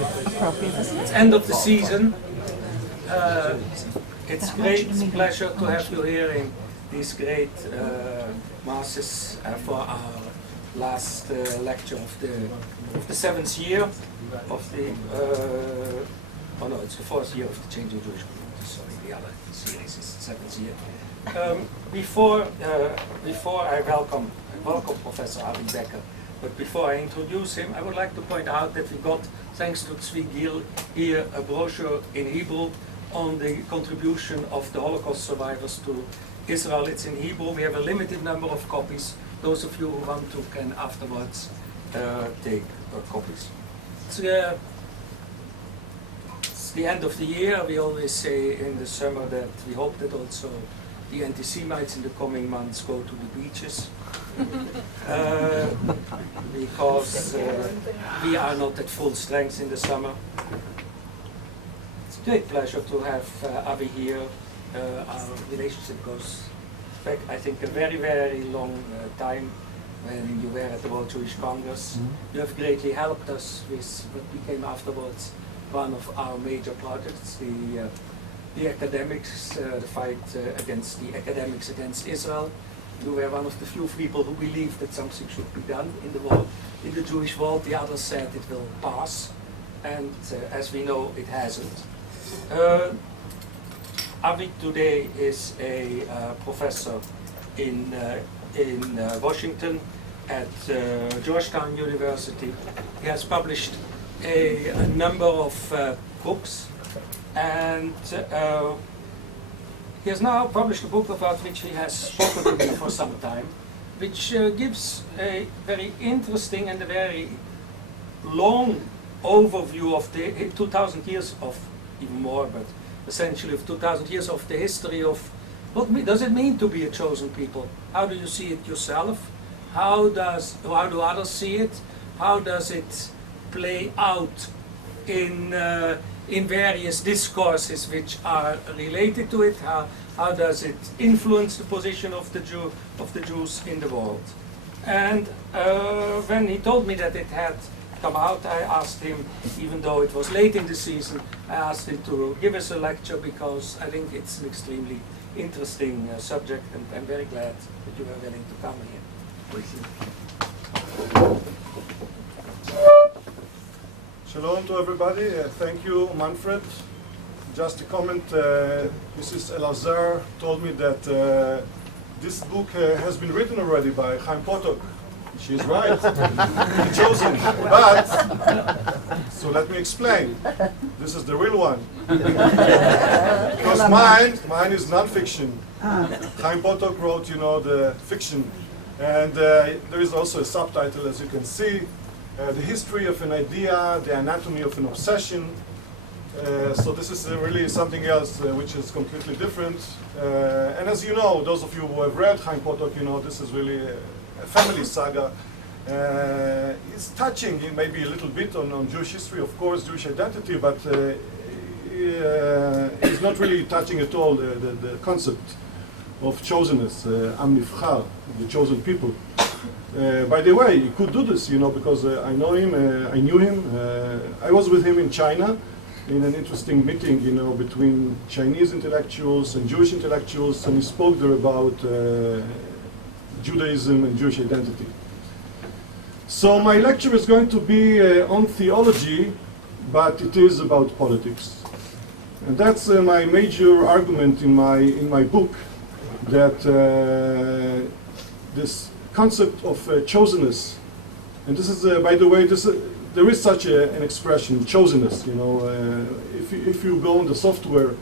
It's end of the season. It's great pleasure to have you here in these great masses for our last lecture of the 7th year of the oh no, it's the 4th year of the Changing Jewish Community. Sorry, the other series is the 7th year. Before I welcome Professor Avi Beker, but before I introduce him, I would like to point out that we got, thanks to Tzvi Gil, here a brochure in Hebrew on the contribution of the Holocaust survivors to Israel. It's in Hebrew. We have a limited number of copies. Those of you who want to can afterwards take copies. It's the end of the year. We always say in the summer that we hope that also the anti-Semites in the coming months go to the beaches. Because we are not at full strength in the summer. It's a great pleasure to have Avi here. Our relationship goes back, I think, a very, very long time when you were at the World Jewish Congress. You have greatly helped us with what became afterwards one of our major projects, the academics, the fight against the academics against Israel. You were one of the few people who believed that something should be done in the world, in the Jewish world. The others said it will pass, and as we know, it hasn't. Avi today is a professor in Washington at Georgetown University. He has published a number of books, and he has now published a book about which he has spoken to me for some time, which gives a very interesting and a very long overview of the 2,000 years of, even more, but essentially of 2,000 years of the history of what does it mean to be a chosen people? How do you see it yourself? How do others see it? How does it play out in various discourses which are related to it? How does it influence the position of the Jews in the world? And when he told me that it had come out, I asked him, even though it was late in the season, I asked him to give us a lecture because I think it's an extremely interesting subject, and I'm very glad that you were willing to come here. Shalom to everybody. Thank you, Manfred. Just a comment. Mrs. Elazar told me that this book has been written already by Chaim Potok. She's right. Chosen. But, so let me explain. This is the real one. Because mine is non-fiction. Chaim Potok wrote, the fiction. And there is also a subtitle, as you can see. The history of an idea, the anatomy of an obsession. So this is really something else which is completely different. And as you know, those of you who have read Chaim Potok, this is really a family saga. It's touching maybe a little bit on Jewish history, of course, Jewish identity, but it's not really touching at all the concept of chosenness, Am Nivchar, the chosen people. By the way, he could do this, because I know him, I knew him. I was with him in China in an interesting meeting, between Chinese intellectuals and Jewish intellectuals, and he spoke there about Judaism and Jewish identity. So my lecture is going to be on theology, but it is about politics. And that's my major argument in my book, that this concept of chosenness, and this is, by the way, there is such an expression, chosenness. If you go on the software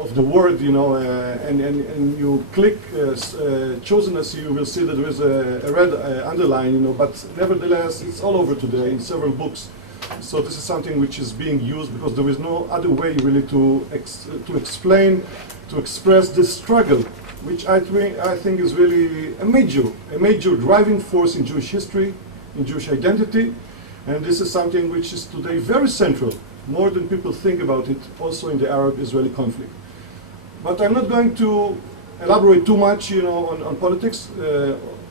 of the word, and you click chosenness, you will see that there is a red underline, but nevertheless, it's all over today in several books. So this is something which is being used because there is no other way really to explain, to express this struggle, which I think is really a major driving force in Jewish history, in Jewish identity, and this is something which is today very central, more than people think about it, also in the Arab-Israeli conflict. But I'm not going to elaborate too much, on politics.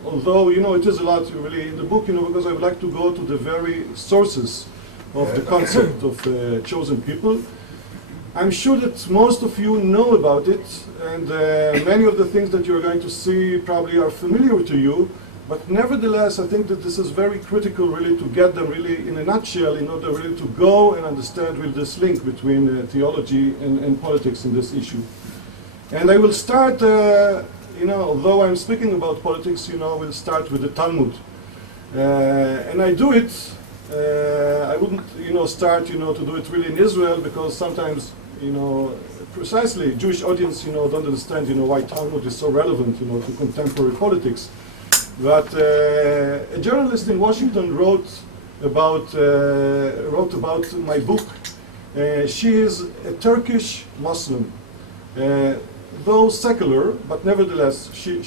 although, it is a lot really in the book, because I would like to go to the very sources of the concept of chosen people. I'm sure that most of you know about it, and many of the things that you're going to see probably are familiar to you, but nevertheless, I think that this is very critical really to get them really in a nutshell in order really to go and understand really this link between theology and politics in this issue. And I will start, although I'm speaking about politics, we'll start with the Talmud. And I do it, I wouldn't, start, to do it really in Israel, because sometimes, precisely Jewish audience, don't understand, why Talmud is so relevant, to contemporary politics. But a journalist in Washington wrote about my book. She is a Turkish Muslim. Though secular, but nevertheless, she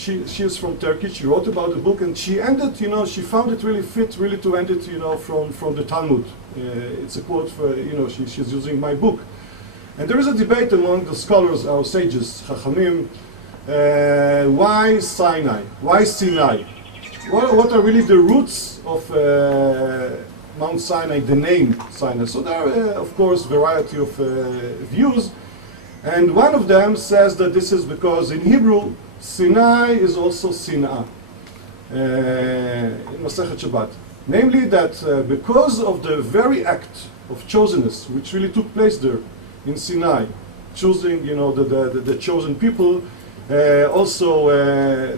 is from Turkey. She wrote about the book, and she ended, she found it really fit, really to end it, from the Talmud. It's a quote for, she's using my book. And there is a debate among the scholars, our sages, Chachamim, why Sinai? Why Sinai? What are really the roots of Mount Sinai, the name Sinai? So there are, of course, variety of views. And one of them says that this is because in Hebrew, Sinai is also Sin'ah in Masechet Shabbat. Namely that because of the very act of chosenness, which really took place there in Sinai, choosing, the chosen people, also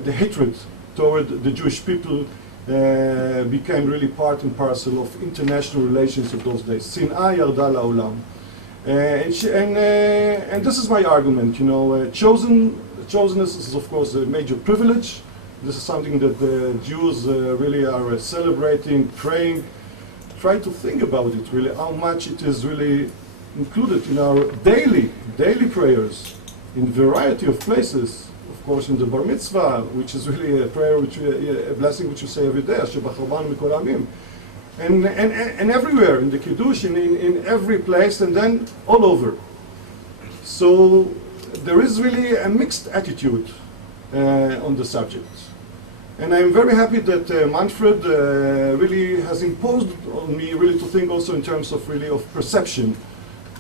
the hatred toward the Jewish people became really part and parcel of international relations of those days. Sin'ah yarda la'olam. And this is my argument, chosenness is of course a major privilege. This is something that the Jews really are celebrating, praying, try to think about it really, how much it is really included in our daily prayers in variety of places. Of course in the Bar Mitzvah, which is really a prayer, a blessing which you say every day, Asher b'charban mikol amim. And everywhere, in the Kiddush, in every place, and then all over. So there is really a mixed attitude on the subject. And I'm very happy that Manfred really has imposed on me really to think also in terms of really of perception.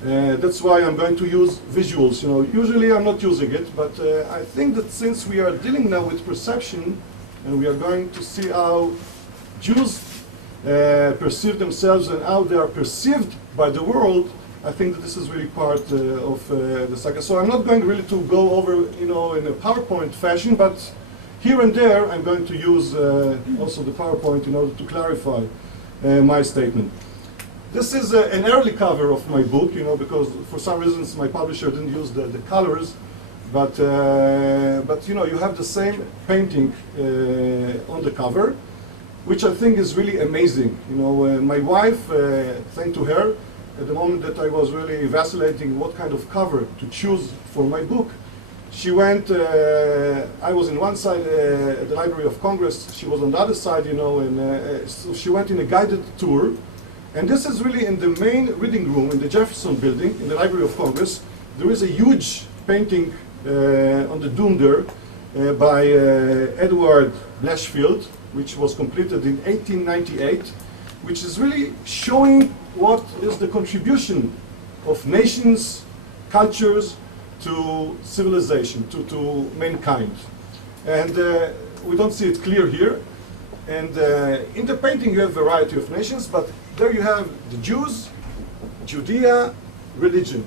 That's why I'm going to use visuals. Usually I'm not using it, but I think that since we are dealing now with perception, and we are going to see how Jews perceive themselves and how they are perceived by the world, I think that this is really part of the saga. So I'm not going really to go over, in a PowerPoint fashion, but here and there I'm going to use also the PowerPoint in order to clarify my statement. This is an early cover of my book, because for some reasons my publisher didn't use the colors, but you have the same painting on the cover, which I think is really amazing. My wife, thanks to her, at the moment that I was really vacillating what kind of cover to choose for my book, she went, I was in one side at the Library of Congress, she was on the other side, and so she went in a guided tour. And this is really in the main reading room in the Jefferson Building, in the Library of Congress. There is a huge painting on the dome there by Edward Blashfield, which was completed in 1898, which is really showing what is the contribution of nations, cultures to civilization, to mankind. And we don't see it clear here. And in the painting you have a variety of nations, but there you have the Jews, Judea, religion.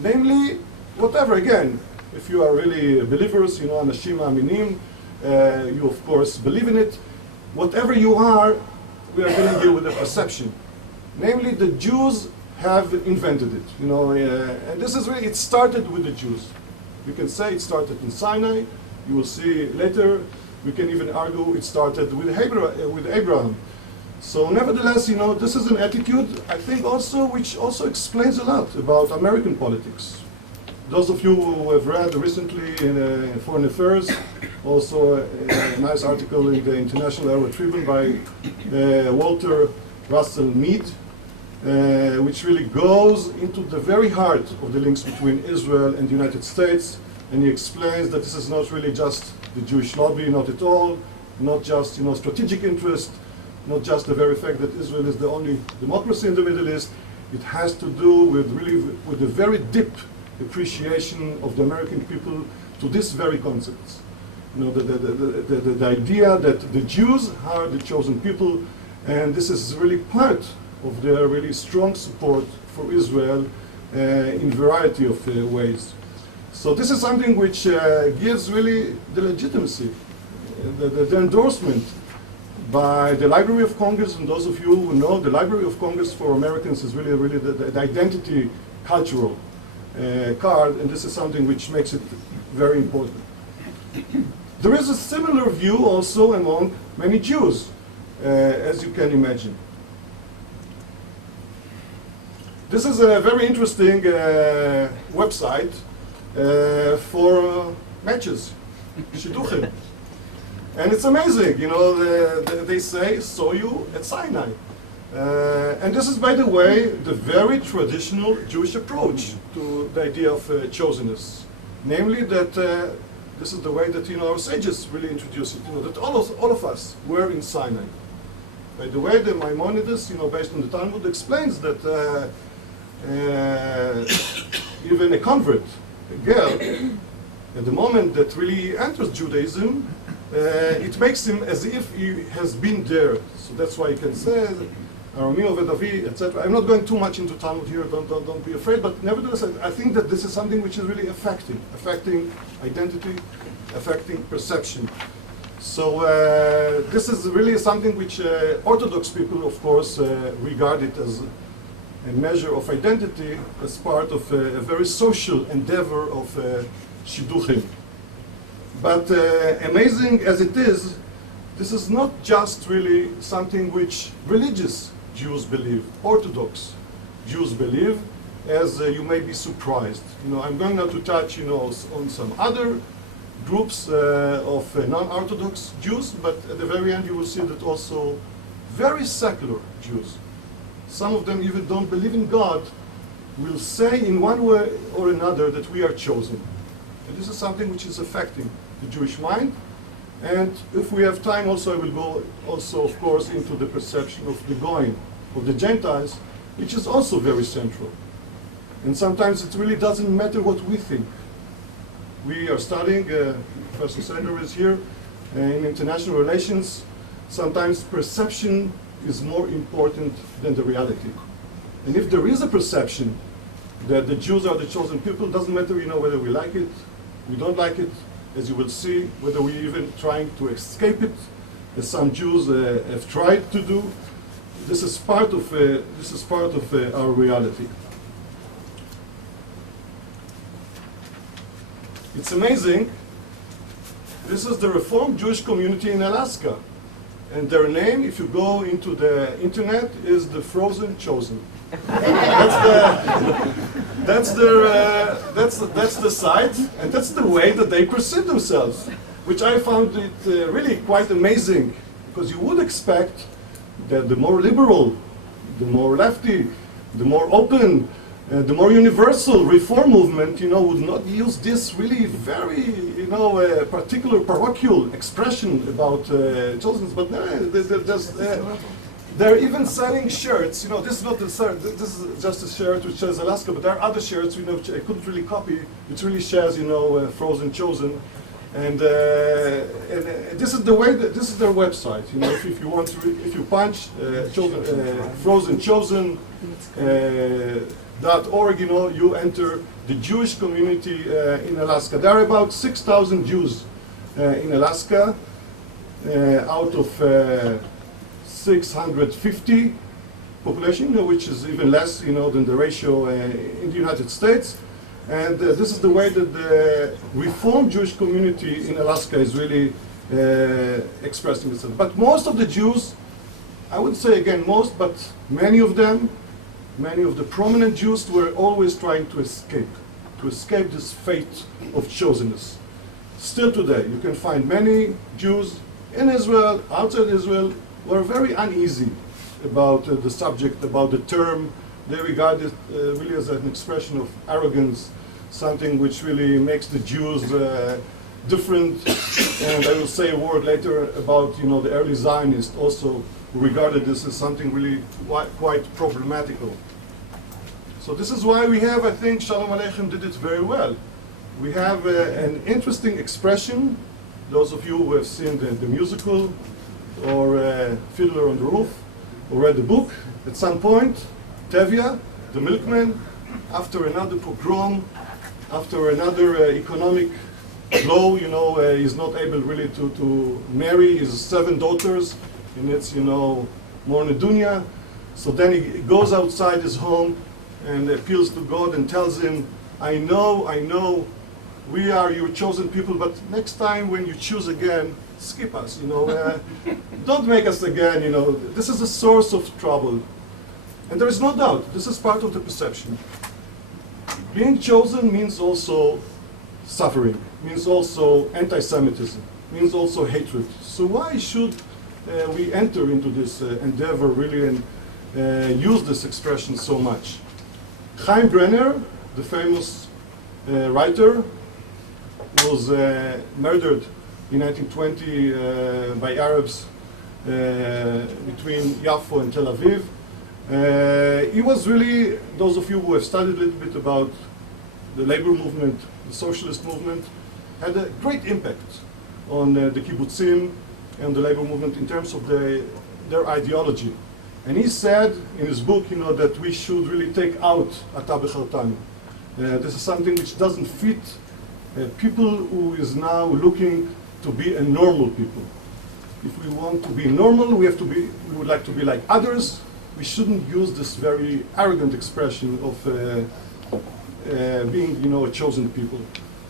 Namely, whatever, again, if you are really believers, Anashim Aminim, you of course believe in it. Whatever you are, we are dealing here with a perception. Namely, the Jews have invented it, and this is really, it started with the Jews. We can say it started in Sinai. You will see later, we can even argue it started with Abraham. So nevertheless, this is an attitude, I think also, which also explains a lot about American politics. Those of you who have read recently in Foreign Affairs, also a nice article in the International Herald Tribune by Walter Russell Mead, which really goes into the very heart of the links between Israel and the United States, and he explains that this is not really just the Jewish lobby, not at all. not just strategic interest, not just the very fact that Israel is the only democracy in the Middle East. It has to do with a very deep appreciation of the American people to these very concepts. The idea that the Jews are the chosen people, and this is really part of their really strong support for Israel in variety of ways. So this is something which gives really the legitimacy, the endorsement by the Library of Congress. And those of you who know, the Library of Congress for Americans is really the identity cultural card, and this is something which makes it very important. There is a similar view also among many Jews, as you can imagine. This is a very interesting website for matches, shidduchim. And it's amazing, they say, saw you at Sinai. And this is, by the way, the very traditional Jewish approach to the idea of chosenness. Namely that this is the way that our sages really introduced it, that all of us were in Sinai. By the way, the Maimonides, based on the Talmud, explains that even a convert, a girl, at the moment that really enters Judaism, it makes him as if he has been there. So that's why you can say, Aramino Vedavi, etc. I'm not going too much into Talmud here, don't be afraid, but nevertheless, I think that this is something which is really affecting identity, affecting perception. So this is really something which Orthodox people, of course, regard it as a measure of identity, as part of a very social endeavor of shidduchim. But amazing as it is, this is not just really something which religious Jews believe, Orthodox Jews believe, as you may be surprised. I'm going now to touch, on some other groups of non-Orthodox Jews, but at the very end you will see that also very secular Jews, some of them even don't believe in God, will say in one way or another that we are chosen. And this is something which is affecting the Jewish mind. And if we have time also, I will go also, of course, into the perception of the Goyim, of the Gentiles, which is also very central. And sometimes it really doesn't matter what we think. We are studying, Professor Sender is here, in international relations. Sometimes perception is more important than the reality. And if there is a perception that the Jews are the chosen people, it doesn't matter, whether we like it, we don't like it, as you will see, whether we're even trying to escape it, as some Jews have tried to do. This is part of our reality. It's amazing. This is the Reformed Jewish community in Alaska, and their name, if you go into the internet, is the Frozen Chosen. That's the site, and that's the way that they perceive themselves, which I found it really quite amazing, because you would expect that the more liberal, the more lefty, the more open, the more universal reform movement, would not use this really very, particular parochial expression about chosenness, but they're even selling shirts. This is not the shirt. This is just a shirt which says Alaska, but there are other shirts, which I couldn't really copy, which really shares, Frozen Chosen, and this is the way that this is their website. If you want to, if you punch Frozen Chosen. .org, you enter the Jewish community in Alaska. There are about 6,000 Jews in Alaska, out of 650 population, which is even less, than the ratio in the United States. And this is the way that the Reformed Jewish community in Alaska is really expressing itself. But most of the Jews, I wouldn't say again most, but many of them, many of the prominent Jews were always trying to escape this fate of chosenness. Still today, you can find many Jews in Israel, outside Israel, who are very uneasy about the subject, about the term. They regard it really as an expression of arrogance, something which really makes the Jews different, and I will say a word later about the early Zionists also who regarded this as something really quite problematical. So this is why we have, I think, Shalom Aleichem did it very well. We have an interesting expression. Those of you who have seen the musical or Fiddler on the Roof or read the book, at some point, Tevye, the milkman, after another pogrom, after another economic blow, he's not able really to marry his 7 daughters, and it's, more nedunya. So then he goes outside his home and appeals to God and tells him, I know, we are your chosen people, but next time when you choose again, skip us, don't make us again, this is a source of trouble. And there is no doubt, this is part of the perception. Being chosen means also suffering, means also anti-Semitism, means also hatred. So why should we enter into this endeavor really and use this expression so much? Chaim Brenner, the famous writer, was murdered in 1920 by Arabs between Yafo and Tel Aviv. He was really, those of you who have studied a little bit about the labor movement, the socialist movement, had a great impact on the kibbutzim and the labor movement in terms of their ideology. And he said in his book, that we should really take out Ata B'chartanu. This is something which doesn't fit people who is now looking to be a normal people. If we want to be normal, we would like to be like others. We shouldn't use this very arrogant expression of being, a chosen people.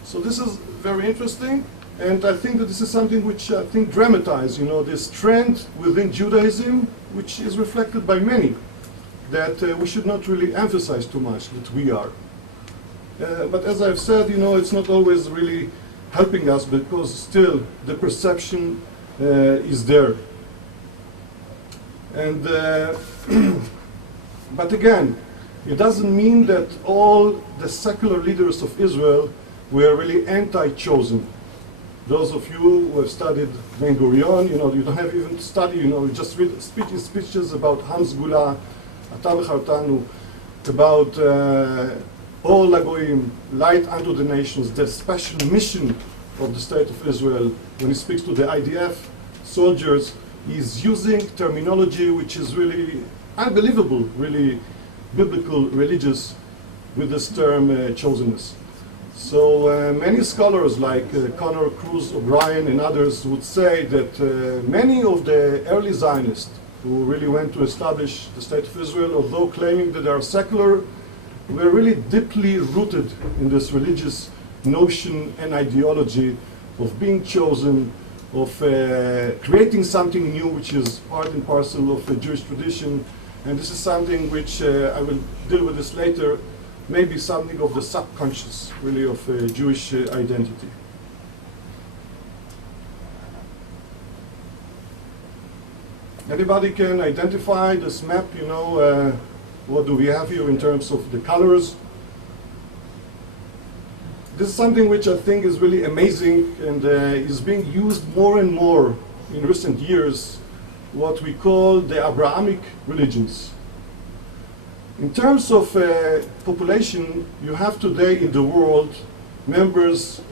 So this is very interesting, and I think that this is something which I think dramatizes, this trend within Judaism, which is reflected by many, that we should not really emphasize too much that we are. But as I've said, it's not always really helping us because still the perception is there. And but again, it doesn't mean that all the secular leaders of Israel were really anti-chosen. Those of you who have studied Ben Gurion, you don't have even to study, you just read speeches about Hans Gula, Ata B'chartanu, about all Lagoim, light unto the nations, the special mission of the State of Israel. When he speaks to the IDF soldiers, he's using terminology which is really unbelievable, really biblical, religious, with this term chosenness. So many scholars like Connor, Cruz, O'Brien, and others would say that many of the early Zionists who really went to establish the State of Israel, although claiming that they are secular, were really deeply rooted in this religious notion and ideology of being chosen, of creating something new which is part and parcel of the Jewish tradition. And this is something which I will deal with this later, maybe something of the subconscious, really, of Jewish identity. Anybody can identify this map, what do we have here in terms of the colors? This is something which I think is really amazing and is being used more and more in recent years, what we call the Abrahamic religions. In terms of population, you have today in the world members